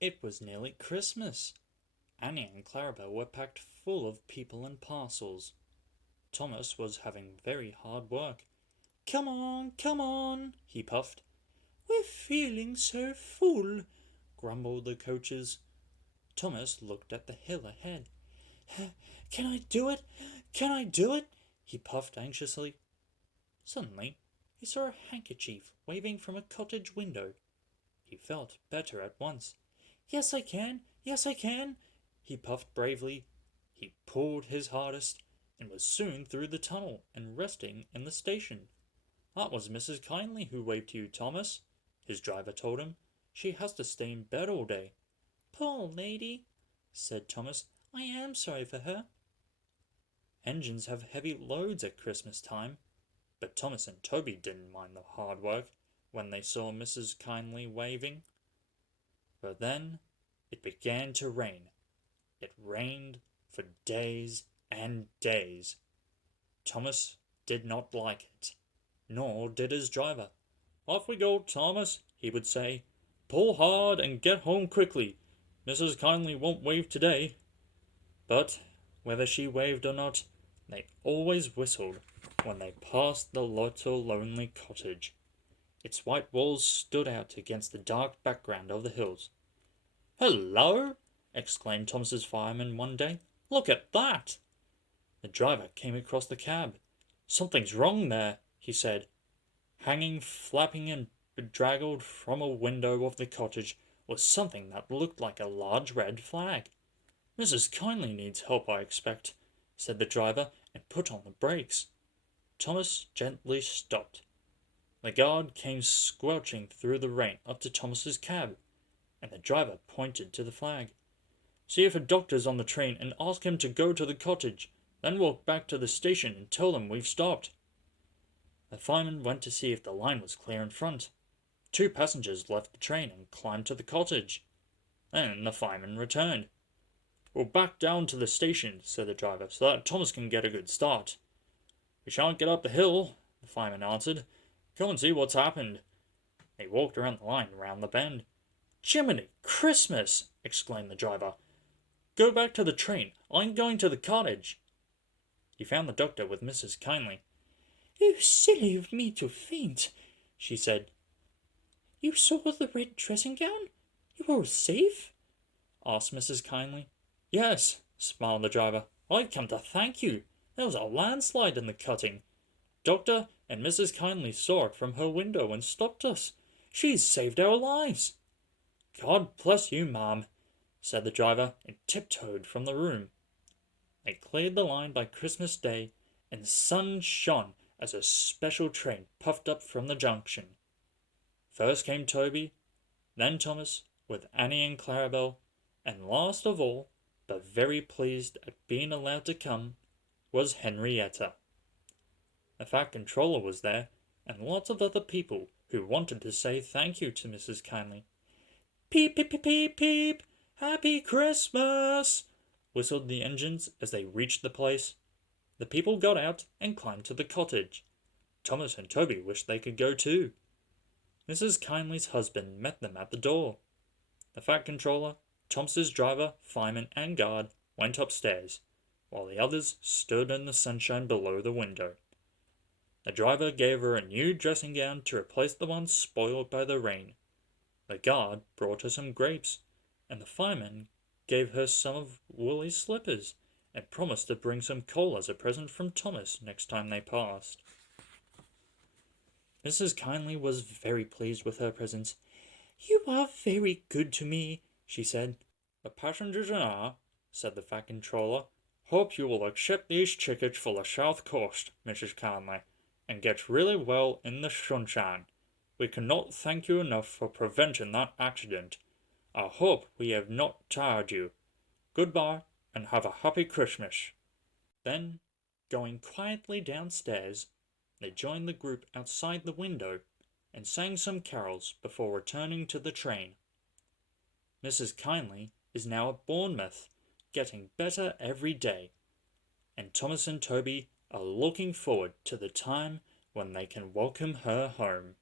It was nearly Christmas. Annie and Clarabel were packed full of people and parcels. Thomas was having very hard work. Come on, he puffed. We're feeling so full, grumbled the coaches. Thomas looked at the hill ahead. Can I do it? Can I do it? He puffed anxiously. Suddenly, he saw a handkerchief waving from a cottage window. He felt better at once. Yes, I can. Yes, I can. He puffed bravely. He pulled his hardest and was soon through the tunnel and resting in the station. That was Mrs. Kindley who waved to you, Thomas, his driver told him. She has to stay in bed all day. Poor lady, said Thomas. I am sorry for her. Engines have heavy loads at Christmas time, but Thomas and Toby didn't mind the hard work when they saw Mrs. Kindley waving. But then it began to rain. It rained for days and days. Thomas did not like it, nor did his driver. Off we go, Thomas, he would say. Pull hard and get home quickly. Mrs. Kindley won't wave today. But whether she waved or not, they always whistled when they passed the little lonely cottage. Its white walls stood out against the dark background of the hills. Hello! Exclaimed Thomas's fireman one day. Look at that! The driver came across the cab. Something's wrong there, he said. Hanging, flapping and bedraggled from a window of the cottage was something that looked like a large red flag. Mrs. Kindley needs help, I expect, said the driver, and put on the brakes. Thomas gently stopped. The guard came squelching through the rain up to Thomas's cab, and the driver pointed to the flag. See if a doctor's on the train and ask him to go to the cottage, then walk back to the station and tell them we've stopped. The fireman went to see if the line was clear in front. 2 passengers left the train and climbed to the cottage. Then the fireman returned. We'll back down to the station, said the driver, so that Thomas can get a good start. We shan't get up the hill, the fireman answered. Come and see what's happened. They walked around the line round the bend. Jiminy Christmas! Exclaimed the driver. Go back to the train. I'm going to the cottage. He found the doctor with Mrs. Kindley. Oh, silly of me to faint, she said. You saw the red dressing gown? You all safe? Asked Mrs. Kindley. Yes, smiled the driver. I've come to thank you. There was a landslide in the cutting. Doctor and Mrs. Kindley saw it from her window and stopped us. She's saved our lives. God bless you, ma'am, said the driver, and tiptoed from the room. They cleared the line by Christmas Day, and the sun shone as a special train puffed up from the junction. First came Toby, then Thomas, with Annie and Clarabel, and last of all, but very pleased at being allowed to come, was Henrietta. The Fat Controller was there, and lots of other people who wanted to say thank you to Mrs. Kindley. Peep, peep, peep, peep, peep! Happy Christmas! Whistled the engines as they reached the place. The people got out and climbed to the cottage. Thomas and Toby wished they could go too. Mrs. Kindley's husband met them at the door. The Fat Controller, Thomas's driver, fireman, and guard went upstairs, while the others stood in the sunshine below the window. The driver gave her a new dressing gown to replace the one spoiled by the rain. The guard brought her some grapes, and the fireman gave her some of Woolly's slippers, and promised to bring some coal as a present from Thomas next time they passed. Mrs. Kindley was very pleased with her presents. You are very good to me, she said. The passengers and I, said the Fat Controller, hope you will accept these tickets for the South Coast, Mrs. Kindley, and get really well in the sunshine. We cannot thank you enough for preventing that accident. I hope we have not tired you. Goodbye, and have a happy Christmas." Then, going quietly downstairs, they joined the group outside the window and sang some carols before returning to the train. Mrs. Kindley is now at Bournemouth, getting better every day, and Thomas and Toby are looking forward to the time when they can welcome her home.